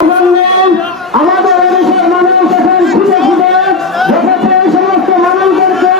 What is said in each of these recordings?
আমাদের দেশের মানুষ এখন খুঁজে খুঁজে দেখেছে এই সমস্ত মানুষদেরকে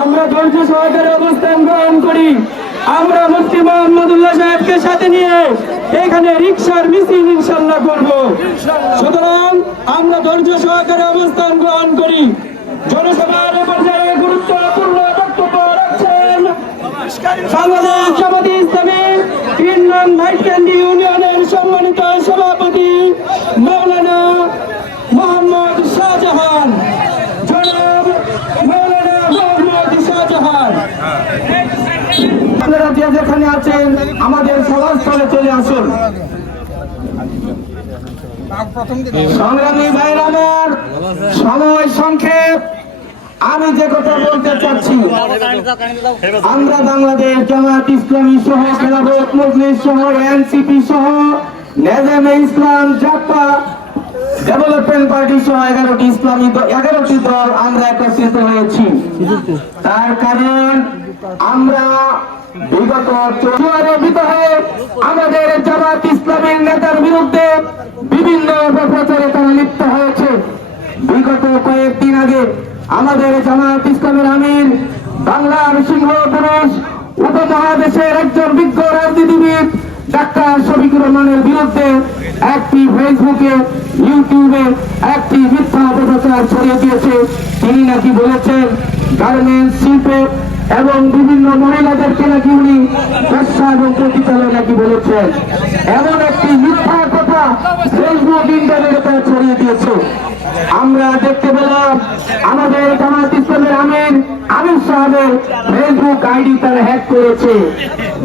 আমরা ধৈর্য সহকারে অবস্থান গ্রহণ করি। আমরা মুফতি মোহাম্মদুল্লাহ সাহেবকে সাথে নিয়ে এখানে রিকশার মিছিল ইনশাল্লাহ করব। সুতরাং আমরা ধৈর্য সহকারে অবস্থান গ্রহণ করি। জনসভার পর্যায়ে গুরুত্বপূর্ণ বক্তব্য রাখছেন বাংলাদেশ জামাতে ইসলামী ৩ নং ভাইটকান্দি ইউনিয়নের সম্মানিত সভাপতি মাওলানা মোহাম্মদ শাহজাহান। জনাব মাওলানা মোহাম্মদ শাহজাহান, আপনারা যে যেখানে আছেন আমাদের সভাস্থলে চলে আসুন। সংগ্রামী ভাইরা আমার, সময় সংক্ষেপ। আমি যে কথা বলতে চাচ্ছি, আমরা বাংলাদেশ জামাত ইসলামী সহ খেলাফত মজলিস সহ এনসিপি সহ নেজামে ইসলাম জাপা ডেভেলপমেন্ট পার্টি সহ 11টি দল আমরা একত্রিত হয়েছি। তার কারণ আমরা বিগত হয়ে আমাদের জামাত ইসলামের নেতার বিরুদ্ধে বিভিন্ন অপপ্রচারে তারা লিপ্ত হয়েছে। বিগত কয়েকদিন আগে আমাদের জামাত ইসলামের আমির, বাংলার সিংহ পুরুষ, উপমহাদেশের একজন বিজ্ঞ রাজনীতিবিদ ডাক্তার শফিকুর রহমানের বিরুদ্ধে একটি ফেসবুকে ইউটিউবে একটি মিথ্যা অপপ্রচার ছড়িয়ে দিয়েছে। তিনি নাকি বলেছেন গার্মেন্টস শিল্পে এবং বিভিন্ন মহিলাদেরকে নাকি উনি ব্যবসা এবং প্রতিচালয় নাকি বলেছেন। এমন একটি মিথ্যা কথা ফেসবুক ইন্টারনেটে ছড়িয়ে দিয়েছে। আমরা দেখতে পেলাম আমাদের জামাত ইসলামের আমির সাহেবের ফেসবুক আইডি তারা হ্যাক করেছে।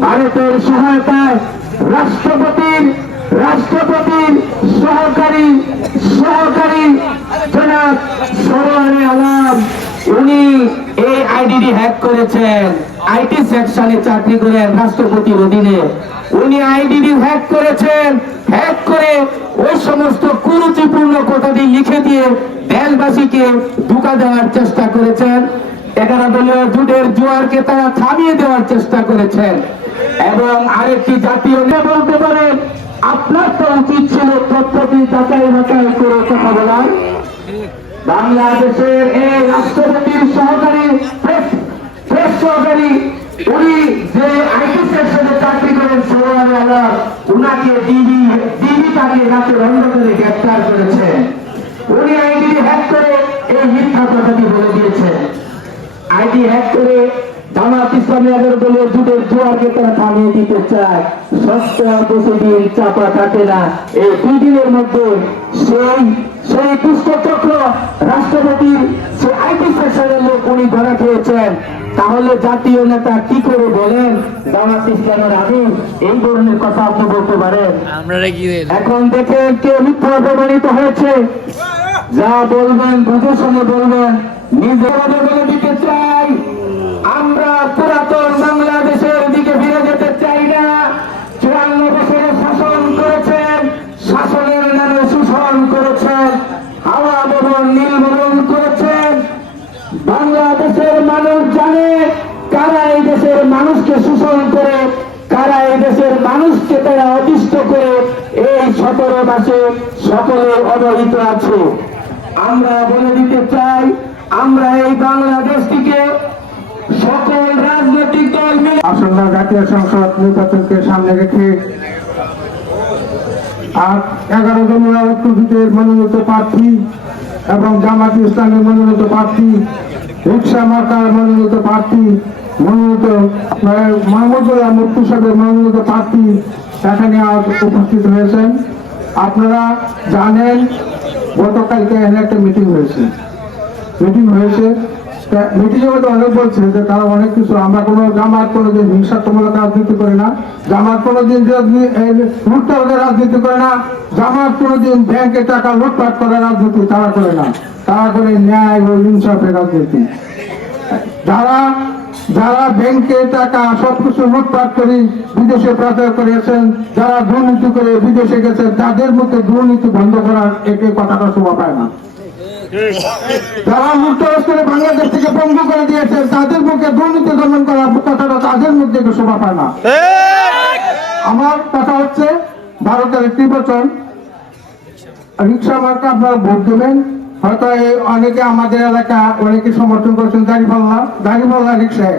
ভারতের সহায়তায় রাষ্ট্রপতির সহকারী জনাব সরওয়ারে আলম উনি এই আইডিটি হ্যাক করেছেন। আইটি সেকশনে চাকরি করেন রাষ্ট্রপতির অধীনে। উনি আইডিটি হ্যাক করেছেন। হ্যাক করে ওই সমস্ত কুরুচিপূর্ণ কথাটি লিখে দিয়ে দেশবাসীকে ধোঁকা দেওয়ার চেষ্টা করেছেন। 11 দলীয় জোটের জোয়ারকে তারা থামিয়ে দেওয়ার চেষ্টা করেছেন। এবং আরেকটি জাতীয় বলতে পারেন, আপনার তো উচিত ছিল তথ্যটি যাচাই বাছাই করে কথা বলার। বাংলাদেশের এই রাষ্ট্রপতির সহকারী উনি যে আইটি সেকশনে চাকরি করেন সরওয়ারে আলম, উনাকে ডিবি তাকে রাতে বন্ধ করে গ্রেফতার করেছে। উনি আইডি হ্যাক করে এই মিথ্যা কথাটি বলে দিয়েছেন। আইডি হ্যাক করে জামাত ইসলামী 11 দলীয় জোটের জোয়ারকে তারা থামিয়ে দিতে চায়। সত্য বেশিদিন চাপা থাকে না। এই 2 দিনের মধ্যে সেই দুষ্টচক্র রাষ্ট্রপতির সেই আইটি সেকশনের লোক উনি ধরা খেয়েছেন। তাহলে জাতীয় নেতা কি করে বলেন জামাত ইসলামের আমির এই ধরনের কথা আপনি বলতে পারেন? এখন দেখে কে মিথ্যা প্রমাণিত হয়েছে। যা বলবেন বুঝে শুনে বলবেন। নিজে বলে দিতে চাই, আমরা পুরাতন বাংলাদেশের দিকে ফিরে যেতে চাই না। 54 বছরে শাসন করেছেন, শাসনের নামে শোষণ করেছেন, হাওয়া ভবন নীলবরণ করেছেন। বাংলাদেশের মানুষ জানে কারা এই দেশের মানুষকে শোষণ করে, কারা এই দেশের মানুষকে তারা অতিষ্ঠ করে এই 17 মাসে সকলে অবহিত আছে। আমরা বলে দিতে চাই, আমরা এই বাংলাদেশটিকে সকল রাজনৈতিক দল মিলে আসন্ন জাতীয় সংসদ নির্বাচনকে সামনে রেখে 11 জনের ঐক্যজোটের মনোনীত প্রার্থী এবং জামাত ইসলামের মনোনীত প্রার্থী, রিকশা মার্কার মনোনীত প্রার্থী, মনোনীত মাহমুদুল্লাহ মুফতি সাহেবের মনোনীত প্রার্থী এখানে উপস্থিত হয়েছেন। আপনারা জানেন গতকালকে এখানে একটা মিটিং হয়েছে। মিটিংয়ের মধ্যে অনেক বলছে যে তারা অনেক কিছু, আমরা কোনো জামাত কোনোদিন হিংসাত্মক রাজনীতি করে না, জামাত কোনোদিন লুটপাটের রাজনীতি করে না, জামাত কোনোদিন ব্যাংকে টাকা লুটপাট করার রাজনীতি তারা করে না, তারা করে ন্যায় ও ইনসাফের রাজনীতি। যারা ব্যাংকে টাকা সবকিছু লুটপাট করে বিদেশে পাচার করেছেন, যারা দুর্নীতি করে বিদেশে গেছেন, তাদের মধ্যে দুর্নীতি বন্ধ করার একই কথাটা শোভা পায় না। যারা লুটতরাজ করে বাংলাদেশ থেকে বন্ধ করে দিয়েছেন, তাদের মুখে দুর্নীতি দমন করার কথাটা তাদের মধ্যে শোভা পায় না। আমার কথা হচ্ছে 12 তারিখ নির্বাচন, রিক্সা মার্কা আপনারা ভোট দেবেন। হয়তো অনেকে আমাদের এলাকা অনেকে সমর্থন করেছেন দাঁড়িপাল্লা রিক্সায়,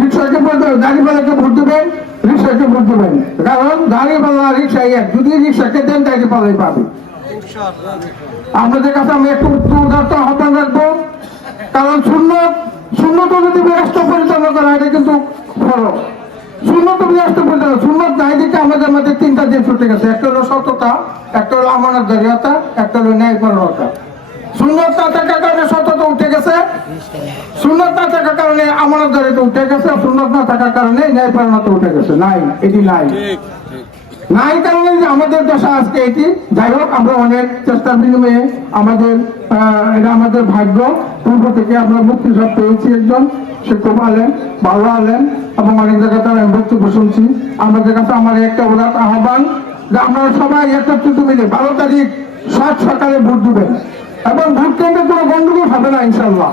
রিক্সাকে দাঁড়িপাল্লাকে ভোট দেবেন, রিক্সাকে ভোট দেবেন। কারণ দাঁড়িপাল্লা রিক্সায় যদি রিক্সাকে দেন দাঁড়িপাল্লাই পাবে। আপনাদের কাছে আমি একটু উদারত আহ্বান রাখবো, কারণ শূন্যত যদি ব্যস্ত পরিচালনা করা এটা কিন্তু ফরজ। শূন্যত ব্যস্ত পরিচালনা শূন্যত নাই দিকে আমাদের মধ্যে 3টা দিন ছুটে গেছে। একটা হলো সততা, একটা হলো আমানতদারিতা, একটা হলো ন্যায়পরায়ণতা। শূন্যত না থাকার কারণে সততা উঠে গেছে, শূন্যত না থাকার কারণে আমানতদারিতা উঠে গেছে, শূন্যত না থাকার কারণে ন্যায়পরায়ণতা উঠে গেছে। এটি নাই কারণে আমাদের দেশে আজকে এটি। যাই হোক, আমরা অনেক চেষ্টার বিনিময়ে এটা আমাদের ভাগ্য। পূর্ব থেকে আমরা মুক্তি সব পেয়েছি, একজন সে খুব আলেন, ভালো আলেন, এবং অনেক জায়গাতে আমি বক্তব্য শুনছি। আমাদের কাছে আমার একটা উদার আহ্বান যে আপনারা সবাই একত্রিত মিলে 12 তারিখ সকালে ভোট দিবেন, এবং ভোট কেন্দ্রে কোনো গন্ডগোল হবে না ইনশাল্লাহ।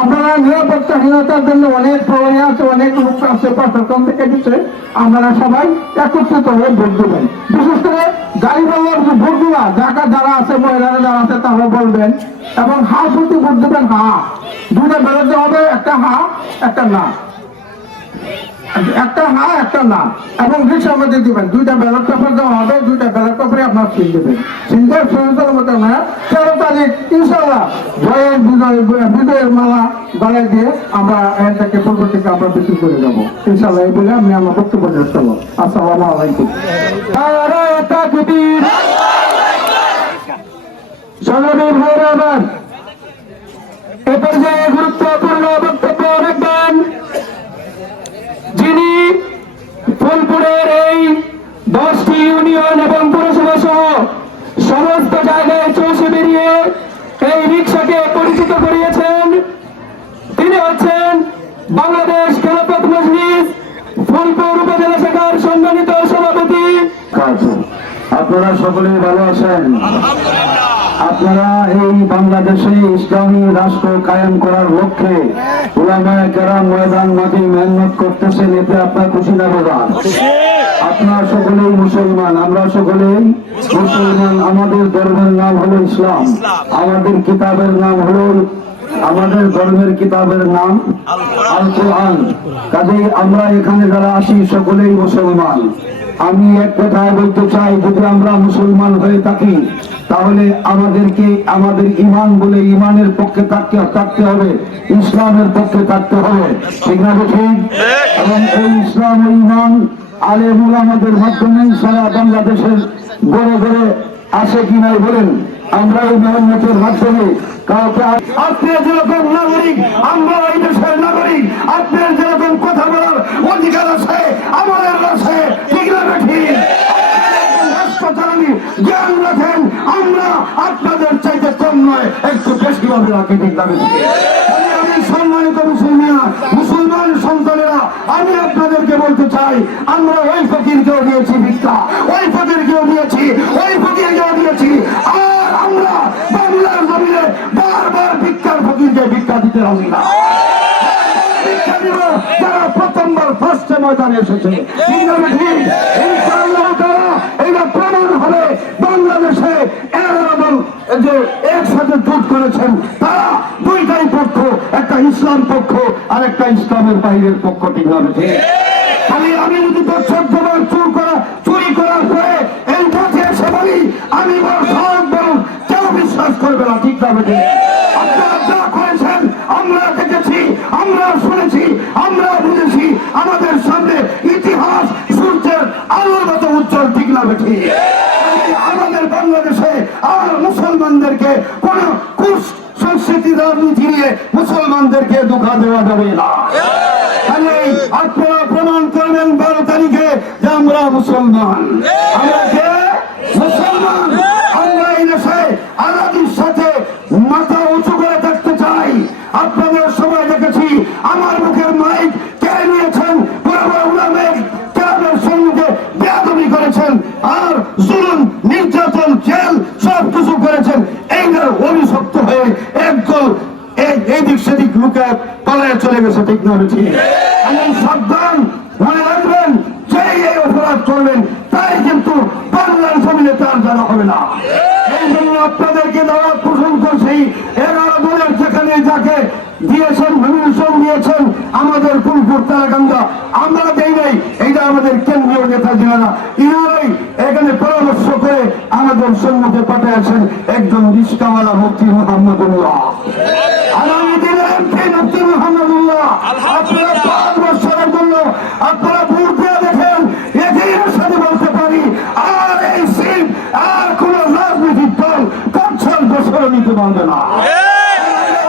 আপনারা নিরাপত্তাহীনতার জন্য অনেক প্রণয় আছে, অনেক লোক আছে প্রশাসন থেকে দিচ্ছে, আপনারা সবাই একত্রিত হয়ে ভোট দেবেন। বিশেষ করে গাড়িওয়ালার যে ভোটগুলা যারা আছে, মহিলারা যারা আছে তারা বলবেন, এবং প্রতি ভোট দেবেন। দুটো ব্যালট দেওয়া হবে, একটা একটা না, একটা না, এবং রিক্সার মধ্যে দিবেন। 2টা ব্যালট পেপার দেওয়া হবে, 2টা ব্যালট পেপারে আপনার সিল দেবেন। সিলের সহজের মতো না, 13 তারিখ ইনশাল্লাহ বিজয়ের মালা গলায় দিয়ে আমরা এটাকে পূর্ব থেকে আমরা বেশি করে যাবো ইনশাল্লাহ। এই বলে আমি আমার বক্তব্য শেষ করলাম। আসসালামু আলাইকুম। সংগ্রামী ভাইরা, আমার এ পর্যায়ে গুরুত্বপূর্ণ বক্তব্য রাখবেন যিনি ফুলপুরের এই 10টি ইউনিয়ন এবং পৌরসভা সহ সমস্ত জায়গায় চষে বেরিয়ে এই রিক্সাকে পরিচিত করিয়েছেন। তিনি হচ্ছেন বাংলাদেশ খেলাফত মজলিস ফুলপুর উপজেলা শাখার সম্মানিত সভাপতি। আপনারা সকলেই ভালো আছেন? আপনারা এই বাংলাদেশে ইসলামী রাষ্ট্র কায়েম করার লক্ষ্যে উলামায়ে কেরাম ময়দান মাটি মেহনত করতেছেন, এতে আপনার খুশি না বাবা? আপনারা সকলেই মুসলমান, আমরা সকলেই মুসলমান। আমাদের ধর্মের নাম হলো ইসলাম, আমাদের কিতাবের নাম হলো, আমাদের ধর্মের কিতাবের নাম আল কোরআন। কাজেই আমরা এখানে যারা আসি সকলেই মুসলমান। আমি এক কথায় বলতে চাই, যদি আমরা মুসলমান হয়ে থাকি তাহলে আমাদেরকে আমাদের ইমান বলে ইমানের পক্ষে থাকতে হবে, ইসলামের পক্ষে থাকতে হবে, ঠিক না? ঠিক। এবং এই ইসলাম ও ইমান আলেম উলামাদের মাধ্যমে সারা বাংলাদেশের গড়ে গড়ে আসে কি নাই বলেন? আমরা এই মেহনতের মাধ্যমে কাউকে, আপনার যেরকম নাগরিক আমরা এই দেশের নাগরিক, আপনার যেরকম কথা বলার অধিকার আছে আমাদের আছে, ঠিক না? ঠিক। জ্ঞান রাখেন, আমরা আপনাদের চাইতে কম নয়, একটু বেশি ভাবে রাখি, ঠিক না? আমি সম্মানিত মুসলমান সন্তানেরা, আমি আপনাদেরকে বলতে চাই, আমরা ওই ফকিরকেও দিয়েছি ভিক্ষা, ওই ফকিরকেও দিয়েছি, ওই ফকিরকেও দিয়েছি, আর আমরা বাংলার জমিনে বারবার ভিক্ষার ফকিরকে ভিক্ষা দিতে হবে না। ভিক্ষা দিব যারা প্রথমবার ফার্স্টে ময়দানে এসেছে, ঠিক না? ঠিক। ইনশাআল্লাহ তাআলা এটা প্রমাণ হবে বাংলাদেশে এবং যে একসাথে জোট করেছেন তারা দুইটাই পক্ষ, একটা ইসলাম পক্ষ আর একটা ইসলামের বাইরের পক্ষ, ঠিক না? খালি আমি যদি দর্শক জবান চুরি করার পরে এই পথে এসে বলি আমি কেউ বিশ্বাস করবে না, ঠিক না? আপনারা যা করেছেন আমরা দেখেছি, আমরা শুনেছি, আমরা বুঝেছি, আমাদের সামনে ইতিহাস উজ্জ্বল, ঠিক না বেঠি? আমাদের বাংলাদেশে আর মুসলমানদেরকে কোন সংস্কৃতি রাজনীতি নিয়ে মুসলমানদেরকে ধোঁকা দেওয়া যাবে না। আপনারা প্রমাণ করবেন 12 তারিখে যে আমরা মুসলমান। আমরা কে? মুসলমান। আমরা এই দেশে আজাদির সাথে মাথা উঁচু করে থাকতে চাই। আপনাদের সবাই দেখেছি আমার মুখের মাইক কেড়ে নিয়েছেন, বড় বড় উলামা কেরামের সঙ্গে বেয়াদবি করেছেন, আর জুলুম, নির্যাতন, জেল সব কিছু করেছেন। এইটার অভিশপ্ত হয়ে একদল এই দিক সেদিক লুকায় পালায় চলে গেছে, ঠিক না বেঠি? এমন সাবধান, মনে রাখবেন যেই এই অপরাধ করবেন তাই কিন্তু বাংলার জমিনে তার দ্বারা হবে না। এই জন্য আপনাদেরকে দাওয়াত পোষণ করছি। 11 দলের যেখানে যাকে দিয়েছেন, নমিনেশন দিয়েছেন আমাদের ফুলপুর তারাকান্দা, আমরা দেই নাই, এইটা আমাদের কেন্দ্রীয় নেতা যারা ইনারাই এখানে পরামর্শ করে আমাদের সম্মুখে পাঠিয়েছেন একজন রিস্কাওয়ালা মুফতি মুহাম্মদুল্লাহ, আগামী দিনে এমপি মুফতি মুহাম্মদুল্লাহ। আপনারা 5 বছরের জন্য আপনারা ভোট দিয়ে দেখেন, একই সাথে বলতে পারি আর এই সিট আর কোন রাজনৈতিক দল 5 বছর নিতে পারবে না।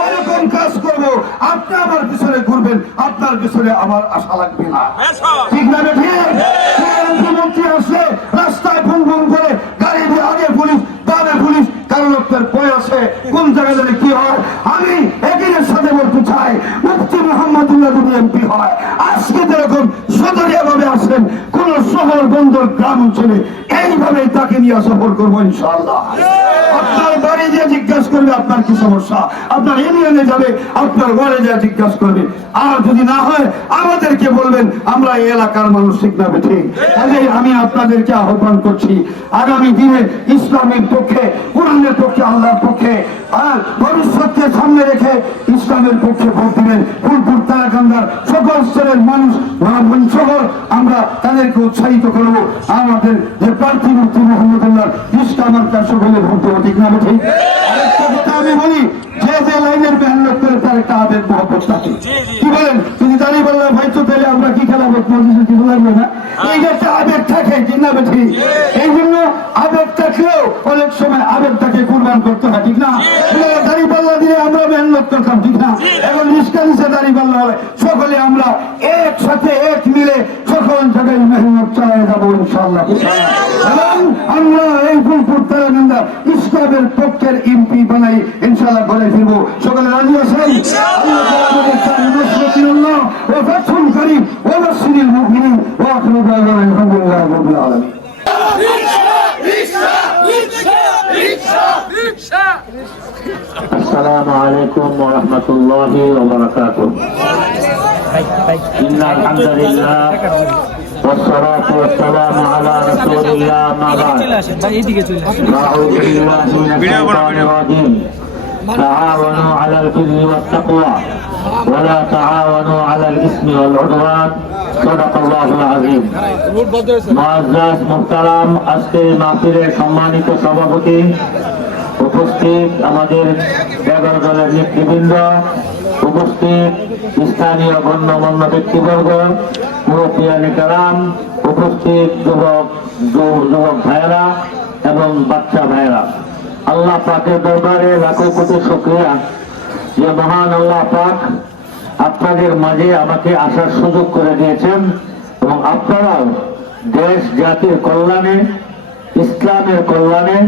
এরকম কাজ করবো, আপনি আমার পিছনে ঘুরবেন, আপনার পিছনে আমার আশা লাগবে না, ঠিক না বেঠি? মন্ত্রী আসলে রাস্তায় ফোন ফোন করে গাড়ি দিয়ে আগে পুলিশ দামে পুলিশ, কারণ লোকদের বই আছে কোন জায়গায় যদি কি হয়। আমি একদিনের সাথে বলতে চাই মুফতি মুহাম্মদুল্লাহ যদি এমপি হয়, আজকে যেরকম সদরিয়া ভাবে আসেন কোন শহর বন্দর গ্রাম অঞ্চলে এইভাবে তাকে নিয়ে সফর করবো ইনশাআল্লাহ। আপনার বাড়ি দিয়ে জিজ্ঞাসা করবে আপনার কি সমস্যা, আপনার ইউনিয়নে যাবে, আপনার ওয়ার্ডে যা জিজ্ঞাসা করবে, আর যদি না হয় আমাদেরকে বলবেন, আমরা এই এলাকার মানুষ, ঠিক না বেঠি? কাজেই আমি আপনাদেরকে আহ্বান করছি আগামী দিনে ইসলামের পক্ষে, কোরআনের পক্ষে, আল্লাহর পক্ষে আর ভবিষ্যৎকে সামনে রেখে ইসলামের পক্ষে ভোট দিবেন। ফুলপুর তারাকান্দার সকল স্তরের মানুষ সহ আমরা তাদেরকে উৎসাহিত করবো। আমাদের যে প্রার্থী মুফতি মুহাম্মদুল্লাহ রিস্কা আমার কাছে সকলে ভোট দেবো, ঠিক না বেঠি? আরেকটা কথা আমি বলি, যে যে লাইনের মেহনত করে তার একটা আবেগ মহব্বত থাকে, কি বলেন? যদি দাঁড়িয়ে বললাম ভাই তো তাহলে আমরা কি খেলাবো, কিছু লাগবে না, এই যে একটা আবেগ থাকে, ঠিক না বেঠি? এই জন্য আবেগ থাকলেও অনেক সময় আবেগটাকে কুরবান করতে হয়, ঠিক না? দাঁড়িয়ে পাল্লা দিলে আমরা মেহনত করতাম, ঠিক না? এখন রিস্কা নিচে দাঁড়িয়ে পাল্লা হয়, সকলে আমরা একসাথে এক মিলে সকল জায়গায় মেহনত চালিয়ে যাবো ইনশাআল্লাহ। এবং আমরা এই ফুলপুর তারাকান্দা ইসলামের পক্ষের এমপি বানাই ইনশাআল্লাহ ঘরে ফিরবো। সকলে রাজি আছেন? السلام عليكم ورحمة الله وبركاته. إن الحمد لله والصلاة والسلام على رسول الله ما بعد. أعوذ بالله من الشيطان الرجيم. تعاونوا على البر والتقوى ولا تعاونوا على الإثم والعدوان. صدق الله العظيم. মুআজ্জাজ মুহতারাম, আজকে মাহফিলের সম্মানিত সভাপতি, উপস্থিত আমাদের 11 দলের নেতৃবৃন্দ, উপস্থিত স্থানীয় গণ্যমান্য ব্যক্তিবর্গ, মুরব্বিয়ানে কেরাম, উপস্থিত যুবক ভাইয়েরা এবং বাচ্চা ভাইয়েরা, আল্লাহ পাকের দরবারে লাখো কোটি শুকরিয়া যে মহান আল্লাহ পাক আপনাদের মাঝে আমাকে আসার সুযোগ করে দিয়েছেন এবং আপনারাও দেশ জাতির কল্যাণে, ইসলামের কল্যাণে,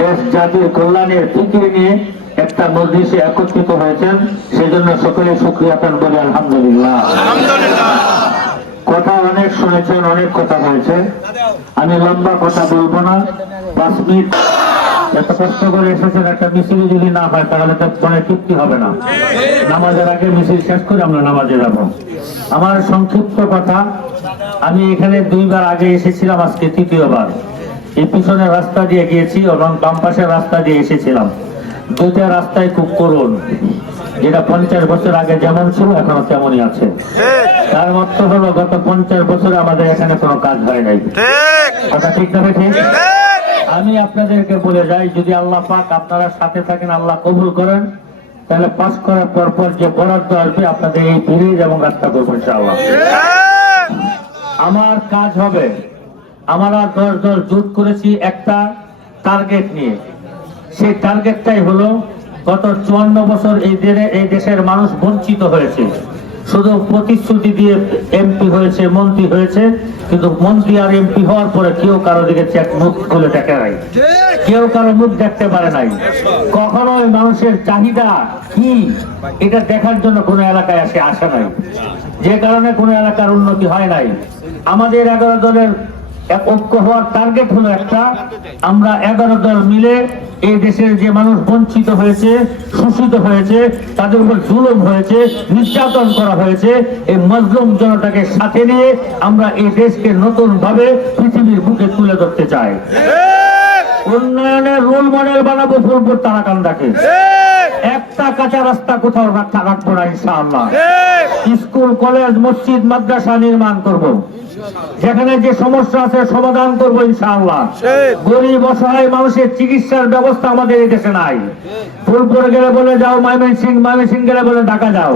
দেশ জাতির কল্যাণের ফিকির নিয়ে একটা মজলিসে একত্রিত হয়েছেন। সেজন্য সকলে শুকরিয়া পান বলে আলহামদুলিল্লাহ। কথা অনেক শুনেছেন, অনেক কথা হয়েছে, আমি লম্বা কথা বলবো না। 5 মিনিট এত কষ্ট করে এসেছেন, একটা মিছিল যদি না হয় তাহলে তো মনে তৃপ্তি হবে না। নামাজের আগে মিছিল শেষ করে আমরা নামাজে যাবো। আমার সংক্ষিপ্ত কথা, আমি এখানে 2 বার আগে এসেছিলাম, আজকে 3য়-বার। এই পিছনের রাস্তা দিয়ে গিয়েছি এবং বাম পাশের রাস্তা দিয়ে এসেছিলাম। 2টা রাস্তায় খুব করুণ, যেটা 50 বছর আগে যেমন ছিল এখনো তেমনই আছে। তার অর্থ হলো গত 50 বছরে আমাদের এখানে কোনো কাজ হয় নাই। কথা ঠিক না ঠিক? আমি আপনাদেরকে বলে যাই, যদি আল্লাহ পাক আপনারা সাথে থাকেন, আল্লাহ কবুল করেন, তাহলে পাস করার পর যে বরাদ্দ আসবে আপনাদের এই ব্রিজ এবং রাস্তা করবো ইনশাআল্লাহ। আমার কাজ হবে আমরা 10 দল জোট করেছি একটা টার্গেট নিয়ে। সেই টার্গেটটাই হলো গত 54 বছর এই দেশের মানুষ বঞ্চিত হয়েছে। শুধু প্রতিশ্রুতি দিয়ে এমপি হয়েছে, মন্ত্রী হয়েছে, কিন্তু মন্ত্রী আর এমপি হওয়ার পরে কেউ কারো দিকে মুখ খুলে দেখে নাই, কেউ কারো মুখ দেখতে পারে নাই। কখনোই মানুষের চাহিদা কি এটা দেখার জন্য কোনো এলাকায় আসে নাই, যে কারণে কোনো এলাকার উন্নতি হয় নাই। আমাদের 11 দলের ঐক্য হওয়ার টার্গেট হলো একটা, আমরা 11 দল মিলে এই দেশের যে মানুষ বঞ্চিত হয়েছে, শোষিত হয়েছে, তাদের উপর জুলুম হয়েছে, নির্যাতন করা হয়েছে, এই মজলুম জনতাকে সাথে নিয়ে আমরা এই দেশকে নতুন ভাবে পৃথিবীর বুকে তুলে ধরতে চাই। উন্নয়নের রোল মডেল বানাবো ফুলপুর তারাকান্দাকে। একটা কাঁচা রাস্তা কোথাও রাখবো না ইনশাআল্লাহ। স্কুল, কলেজ, মসজিদ, মাদ্রাসা নির্মাণ করব। যেখানে যে সমস্যা আছে সমাধান করবো ইনশাআল্লাহ। গরিব অসহায় মানুষের চিকিৎসার ব্যবস্থা আমাদের এই দেশে নাই। ফুলপুর গেলে বলে যাও ময়মনসিংহ গেলে বলে ঢাকা যাও,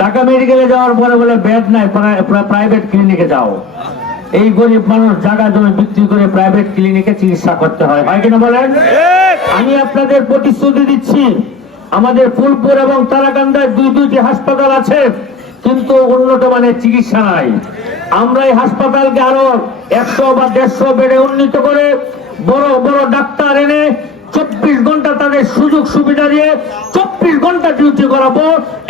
ঢাকা মেডিকেলে যাওয়ার পরে বলে বেড নাই, প্রাইভেট ক্লিনিকে যাও। এই গরিব মানুষ জায়গা জমি বিক্রি করে প্রাইভেট ক্লিনিকে চিকিৎসা করতে হয়, হয় কিনা বলেন? আমি আপনাদের প্রতিশ্রুতি দিচ্ছি, আমাদের ফুলপুর এবং তারাকান্দায় দুইটি হাসপাতাল আছে, কিন্তু উন্নত মানের চিকিৎসা নাই। আমরা এই হাসপাতালকে আরো 100 বা 150 বেডে উন্নীত করে বড় বড় ডাক্তার এনে 24 ঘন্টা তাদের সুযোগ সুবিধা দিয়ে 24 ঘন্টা ডিউটি করাবো।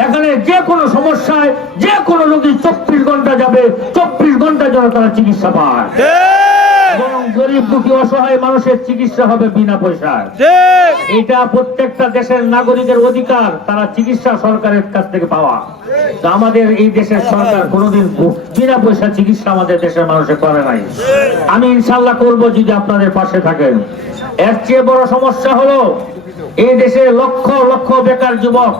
এখানে যে কোনো সমস্যায় যে কোনো রোগী 24 ঘন্টা যাবে, 24 ঘন্টা যেন তারা চিকিৎসা পায়, এবং গরিব দুঃখী অসহায় মানুষের চিকিৎসা হবে বিনা পয়সায়। এটা প্রত্যেকটা দেশের নাগরিকের অধিকার, তারা চিকিৎসা সরকারের কাছ থেকে পাওয়া। আমাদের এই দেশের সরকার কোনোদিন বিনা পয়সা চিকিৎসা আমাদের দেশের মানুষের করে নাই। আমি ইনশাল্লাহ করবো যদি আপনাদের পাশে থাকেন। এর চেয়ে বড় সমস্যা হলো এই দেশে লক্ষ লক্ষ বেকার যুবক,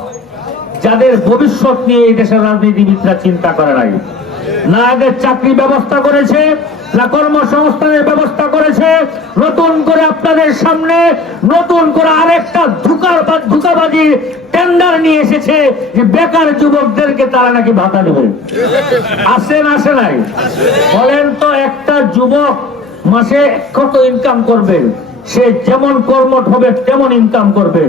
যাদের ভবিষ্যৎ নিয়ে এই দেশের রাজনীতিবিদরা চিন্তা করে নাই। না আগে চাকরি ব্যবস্থা করেছে, না কর্মসংস্থানের ব্যবস্থা করেছে। নতুন করে আপনাদের সামনে নতুন করে আরেকটা ধোঁকাবাজি টেন্ডার নিয়ে এসেছে যে বেকার যুবকদেরকে তারা নাকি ভাতা দেবে। আসে নাই? বলেন তো, একটা যুবক মাসে কত ইনকাম করবে? সে যেমন কর্মঠ হবে তেমন ইনকাম করবে।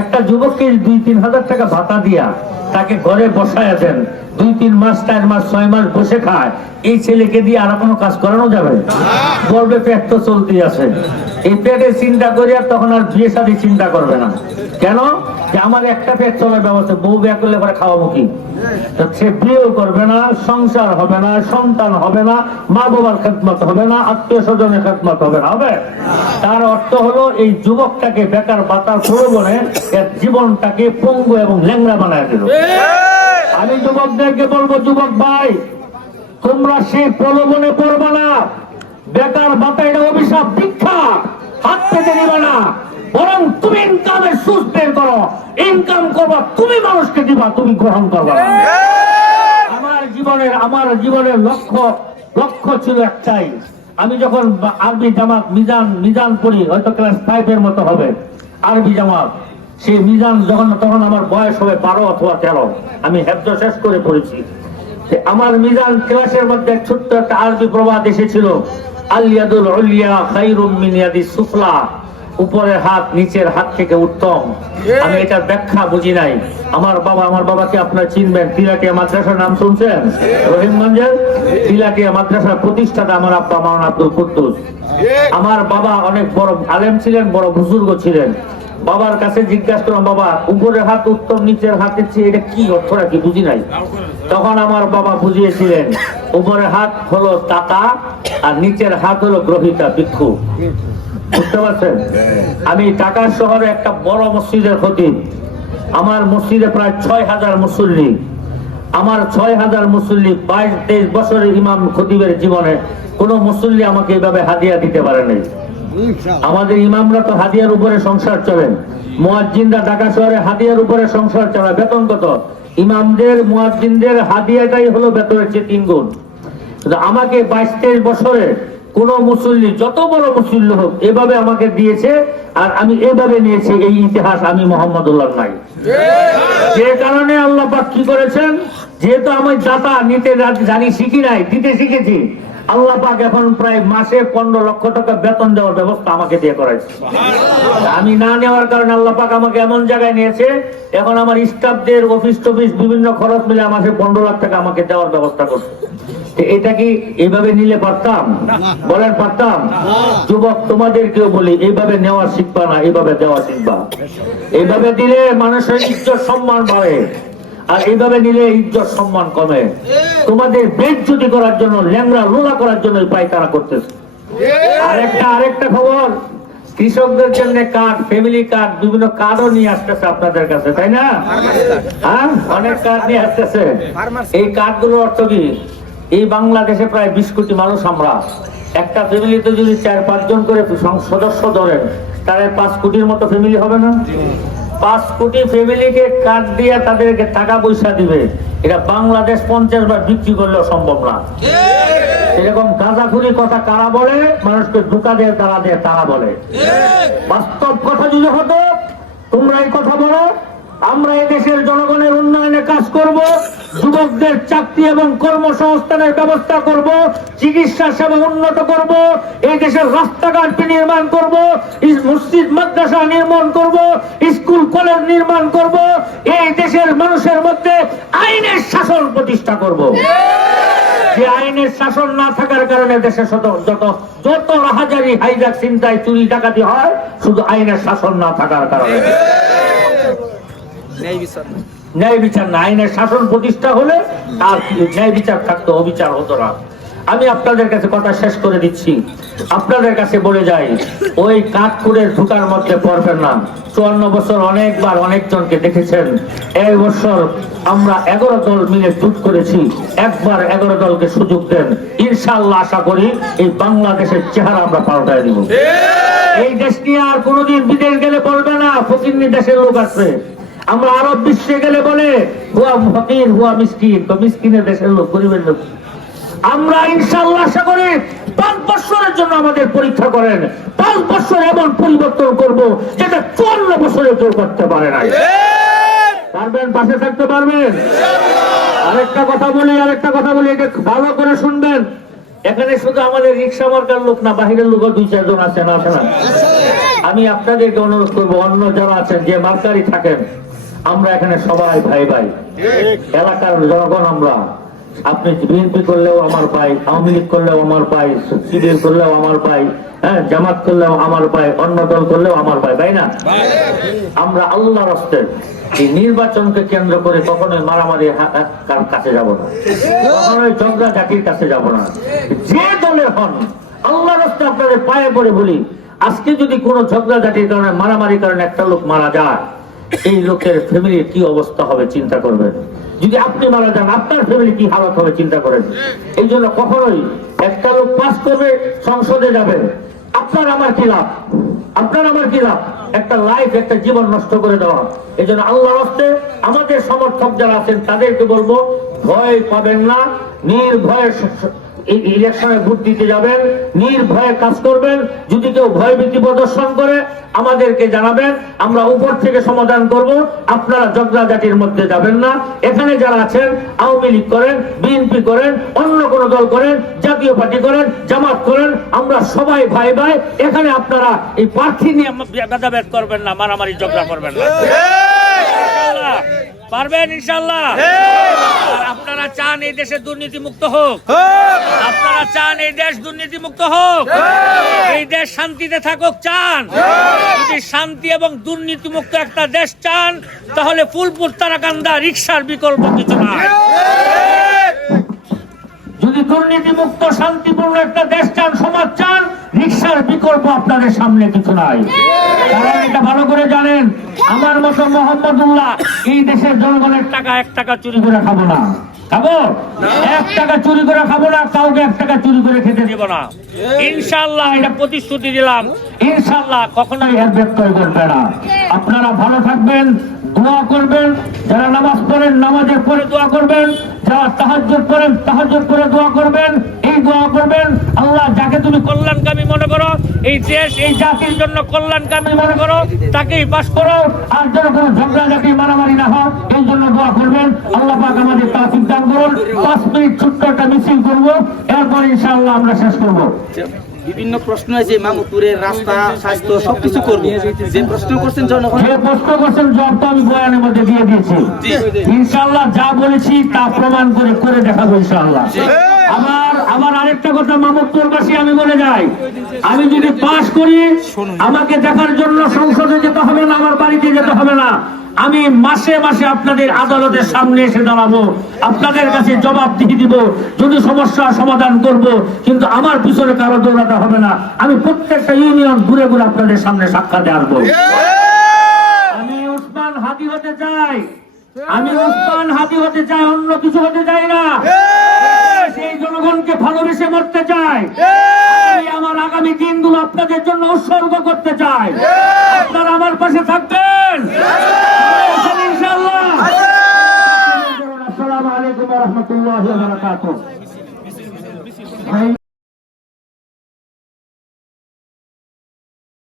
একটা যুবককে 2-3 হাজার টাকা ভাতা দিয়া তাকে ঘরে বসায় দেন, 2-3 মাস, 4 মাস, 6 মাস বসে খায়, এই ছেলেকে দিয়ে আর কোনো কাজ করানো যাবে? বলবে পেট তো চলতেই আছে। এই পেটে চিন্তা করিয়া তখন আর বিয়ে শাদী চিন্তা করবে না। কেন? যে আমার একটা পেট চলার ব্যবস্থা, বউ বিয়ে করলে পরে খাওয়াবো কি? সে বিয়েও করবে না, সংসার হবে না, সন্তান হবে না, মা বাবার খেদমত হবে না, আত্মীয় স্বজনের খেদমত হবে না। হবে? তার অর্থ হলো এই যুবকটাকে বেকার বাতার প্রলোভনে এর জীবনটাকে পঙ্গু এবং ল্যাংড়া বানায় দিল। আমি যুবকদেরকে বলবো, যুবক ভাই, তোমরা সেই প্রলোভনে পড়বে না। বেকার বাতা এটা অভিশাপ, দীক্ষা, হাত পেতে দিবে না, বরং তুমি ইনকামের সুদ বের করো, ইনকাম করবা, তুমি মানুষকে দিবা, তুমি গ্রহণ করবা। আমার জীবনের লক্ষ্য ছিল একটাই। আমি যখন আরবি জামাত মিজান পড়ি, হয়তো ক্লাস 5 এর মতো হবে আরবি জামাত, সেই মিজান তখন আমার বয়স হবে 12 অথবা 13। আমি হেফজ শেষ করে পড়েছি। আমার মিজান ক্লাসের মধ্যে ছোট্ট একটা আরবি প্রবাদ এসেছিল, আল ইয়াদুল উলিয়া খায়রুম মিন ইয়াদিস সুফলা, উপরের হাত নিচের হাত থেকে উত্তম। আমি এটার ব্যাখ্যা বুঝি নাই। আমার বাবাকে আপনারা চিনবেন, তিলাটিয়া মাদ্রাসার নাম শুনছেন? রহিমগঞ্জের তিলাটিয়া মাদ্রাসার প্রতিষ্ঠাতা আমার আব্বা মাওলানা আব্দুল কুদ্দুস। আমার বাবা অনেক বড় আলেম ছিলেন, বড় বুজুর্গ ছিলেন। বাবার কাছে জিজ্ঞাসা করলাম, বাবা উপরের হাত উত্তম, নিচের হাতের চেয়ে এটা কি অর্থটা কি বুঝি নাই। তখন আমার বাবা বুঝিয়েছিলেন, উপরের হাত হলো টাকা আর নিচের হাত হলো গ্রহিতা, ভিক্ষু। বুঝতে পারছেন? আমি ঢাকার শহরে একটা বড় মসজিদের খতিব। আমার মসজিদে প্রায় 6000 মুসল্লি। আমার 6000 মুসল্লি, 22-23 বছরের ইমাম খতিবের জীবনে কোন মুসল্লি আমাকে এভাবে হাদিয়া দিতে পারে নাই। আমাদের ইমামরা তো হাদিয়ার উপরে সংসার চলেন, মুয়াজ্জিনরা ঢাকা শহরে হাদিয়ার উপরে সংসার চালায়। বেতন কত? ইমামদের মুয়াজ্জিনদের হাদিয়াটাই হলো বেতনের চেয়ে 3 গুণ। আমাকে 22-23 বছরে কোন মুসল্লি, যত বড় মুসল্লি হোক, এভাবে আমাকে দিয়েছে আর আমি এভাবে নিয়েছি, এই ইতিহাস আমি মোহাম্মদুল্লাহ নাই। যে কারণে আল্লাহ পাক কি করেছেন, যেহেতু আমি দাতা নিতে জানি, শিখি নাই, দিতে শিখেছি, আল্লাহ পাক এখন প্রায় মাসে 15 লক্ষ টাকা বেতন দেওয়ার ব্যবস্থা আমাকে দিয়ে করাইছে। আমি না নেওয়ার কারণে আল্লাহ পাক আমাকে এমন জায়গায় নিয়েছে, এখন আমার স্টাফদের অফিস টফিস বিভিন্ন খরচ মিলে মাসে 15 লাখ টাকা আমাকে দেওয়ার ব্যবস্থা করছে। এটা কি এইভাবে নিলে পারতাম? বলেন পারতাম? যুবক তোমাদেরকেও বলি, এইভাবে নেওয়া শিখবা না, এইভাবে দেওয়া শিখবা। এইভাবে দিলে মানুষের ইজ্জত সম্মান বাড়ে, আর এইভাবে নিলে ইজ্জত সম্মান কমে। তোমাদের বেইজ্জতি করার জন্য, ল্যাংড়া লোলা করার জন্য পায়তারা করতেছে। আরেকটা খবর, কৃষকদের জন্য কার্ড, ফ্যামিলি কার্ড, বিভিন্ন কার্ডও নিয়ে আসতেছে আপনাদের কাছে, তাই না? হ্যাঁ, অনেক কার্ড নিয়ে আসতেছে। এই কার্ডগুলোর অর্থ কি? এই বাংলাদেশে প্রায় 20 কোটি মানুষ আমরা। একটা ফ্যামিলিতে যদি 4-5 জন করে সদস্য ধরেন, তাহলে 5 কোটির মতো ফ্যামিলি হবে না? 5 কোটি ফ্যামিলিকে কার্ড দিয়ে তাদেরকে টাকা পয়সা দিবে, এটা বাংলাদেশ 50 বার বিক্রি করলেও সম্ভব না। এরকম গাঁজাখুরি কথা কারা বলে? মানুষকে ধোঁকা দিয়ে তারা বলে। বাস্তব কথা যদি হতো, তোমরা এই কথা বলো, আমরা এই দেশের জনগণের উন্নয়নে কাজ করব, যুবকদের চাকরি এবং কর্মসংস্থানের ব্যবস্থা করব, চিকিৎসা সেবা উন্নত করব, এই দেশের রাস্তাঘাট নির্মাণ করব, মসজিদ মাদ্রাসা নির্মাণ করব, স্কুল কলেজ নির্মাণ করব, এই দেশের মানুষের মধ্যে আইনের শাসন প্রতিষ্ঠা করব। যে আইনের শাসন না থাকার কারণে দেশে যত রাহাজারি, হাইজাক, ছিনতাই, চুরি, ডাকাতি হয়, শুধু আইনের শাসন না থাকার কারণে। ন্যায় বিচার না, আইনের শাসন প্রতিষ্ঠা হলে আর ন্যায় বিচার থাকতো, অবিচার হতো না। আমি আপনাদের কাছে কথা শেষ করে দিচ্ছি, আপনাদের কাছে বলে যাই, ওই কাঠপুরের ঢুকার মধ্যে পড়বেন না। 54 বছর অনেকবার অনেকজনকে দেখেছেন। এই বছর আমরা 11 দল মিলে জুট করেছি, একবার 11 দলকে সুযোগ দেন, ইনশাআল্লাহ আশা করি এই বাংলাদেশের চেহারা আমরা পাল্টায় দিব। এই দেশ নিয়ে আর কোনোদিন বিদেশ গেলে বলবে না ফকিন্নি দেশের লোক আছে। আমরা আরব বিশ্বে গেলে বলে হুয়া ফকির হুয়া মিসকিন, তো মিসকিনের দেশের লোক, গরিবের লোক। আমরা ইনশাআল্লাহ আশা করি 5 বছরের জন্য আমাদের পরীক্ষা করেন, 5 বছর এমন পরিবর্তন করব যেটা 54 বছরে কেউ করতে পারে না। পারবেন? পাশে থাকতে পারবেন? আরেকটা কথা বলি, এটা ভালো করে শুনবেন। এখানে শুধু আমাদের রিক্সা মার্কার লোক না, বাহিরের লোকও 2-4 জন আছেন, আছে না? আমি আপনাদেরকে অনুরোধ করবো, অন্য যারা আছেন, যে মার্কারি থাকেন, আমরা এখানে সবাই ভাই ভাই, এলাকার জনগণ আমরা। আপনি বিএনপি করলেও আমার ভাই, আওয়ামী লীগ করলেও আমার ভাই, সিডিএল করলেও আমার ভাই, হ্যাঁ, জামাত করলেও আমার ভাই, অন্য দল করলেও আমার ভাই, তাই না? আমরা আল্লাহর রাস্তায় এই নির্বাচনকে কেন্দ্র করে কখনোই মারামারি কাছে যাব না, কখনোই ঝগড়া ঝাঁটির কাছে যাব না। যে দলের হন, আল্লাহর রাস্তায় আপনাদের পায়ে পড়ে বলি, আজকে যদি কোনো ঝগড়া ঝাঁটির কারণে, মারামারির কারণে একটা লোক মারা যায়, এই লোকের ফ্যামিলির কি অবস্থা হবে চিন্তা করবেন। যদি আপনি মারা যান, আপনার ফ্যামিলি কি হালত হবে চিন্তা করেন। এই জন্য কখনোই একটা লোক পাস করবে, সংসদে যাবেন, আপনার আমার কি লাভ? একটা লাইফ, একটা জীবন নষ্ট করে দেওয়া। এই জন্য আল্লাহর রাস্তায় আমাদের সমর্থক যারা আছেন তাদেরকে বলবো, ভয় পাবেন না, নির্ভয়ে এই ইলেকশনে ভোট দিতে যাবেন, নির্ভয়ে কাজ করবেন। যদি কেউ ভয়ভীতি প্রদর্শন করে আমাদেরকে জানাবেন, আমরা উপর থেকে সমাধান করব। আপনারা ঝগড়াঝাটির মধ্যে যাবেন না। এখানে যারা আছেন, আওয়ামী লীগ করেন, বিএনপি করেন, অন্য কোন দল করেন, জাতীয় পার্টি করেন, জামাত করেন, আমরা সবাই ভাই ভাই। এখানে আপনারা এই প্রার্থী নিয়ে ভেদাভেদ করবেন না, মারামারি ঝগড়া করবেন না। পারবেন ইনশাআল্লাহ? আপনারা চান এই দেশে দুর্নীতি মুক্ত হোক, আপনারা চান এই দেশ দুর্নীতি মুক্ত হোক, এই দেশ শান্তিতে থাকুক চান। যদি শান্তি এবং দুর্নীতি মুক্ত একটা দেশ চান, তাহলে ফুলপুর তারাকান্দা রিকশার বিকল্প কিছু নাই। যদি দুর্নীতি মুক্ত শান্তিপূর্ণ একটা দেশ চান, সমাজ চান, রিকশার বিকল্প আপনাদের সামনে কিছু নাই। কারণ এটা ভালো করে জানেন, আমার মতো মোহাম্মদুল্লাহ এই দেশের জনগণের টাকা 1 টাকা চুরি করে খাবো না, 1 টাকা চুরি করে খাবো না, কাউকে 1 টাকা চুরি করে খেতে দেব না। ইনশাআল্লাহ এটা প্রতিশ্রুতি দিলাম, ইনশাআল্লাহ কখনোই এর ব্যত্যয় করবে না। আপনারা ভালো থাকবেন, দোয়া করবেন। যারা নামাজ পড়েন, নামাজের পরে দোয়া করবেন। যারা তাহাজ্জুদ করেন, তাহাজ্জুদ করে দোয়া করবেন। এই দোয়া করবেন, আল্লাহ যাকে তুমি কল্যাণকামী মনে করো এই দেশ এই জাতির জন্য কল্যাণকামী মনে করো তাকেই পাস করো। আর যেন কোনো ঝগড়াঝাটি মারামারি না হয় এই জন্য দোয়া করবেন। আল্লাহ পাক আমাদের তৌফিক দান করুন। 5 মিনিট ছোট্ট একটা মিছিল করবো, এরপর ইনশাআল্লাহ আমরা শেষ করবো। বিভিন্ন প্রশ্ন আছে, মামুপুরের রাস্তা, স্বাস্থ্য সবকিছু করবো। যে প্রশ্ন করছেন জনগণ, যে প্রশ্ন করছেন জব তো আমি বয়ানের মধ্যে দিয়ে দিয়েছি। ইনশাআল্লাহ যা বলেছি তা প্রমাণ করে দেখাবো ইনশাআল্লাহ। আমার আরেকটা কথা মামুদপুরবাসী আমি বলে যাই, আমি যদি পাশ করি আমাকে দেখার জন্য সংসদে যেতে হবে না, আমার বাড়িতে যেতে হবে না। আমি মাসে মাসে আপনাদের আদালতের সামনে এসে দাঁড়াবো, আপনাদের কাছে জবাবদিহি দিব, যদি সমস্যার সমাধান করব। কিন্তু আমার পিছনে কারো দৌড়াতে হবে না। আমি প্রত্যেকটা ইউনিয়ন ঘুরে ঘুরে আপনাদের সামনে সাক্ষাতে আসবো। আমি উসমান হাদি হতে চাই, আমি উসমান হাদি হতে চাই, অন্য কিছু হতে চাই না। সেই জনগণকে ভালোবেসে মরতে চাই। আমি আমার আগামী দিনগুলো আপনাদের জন্য উৎসর্গ করতে চাই। আপনারা আমার পাশে থাকবেন ইনশাআল্লাহ। আসসালামু আলাইকুম ওয়া রাহমাতুল্লাহি ওয়া বারাকাতুহু।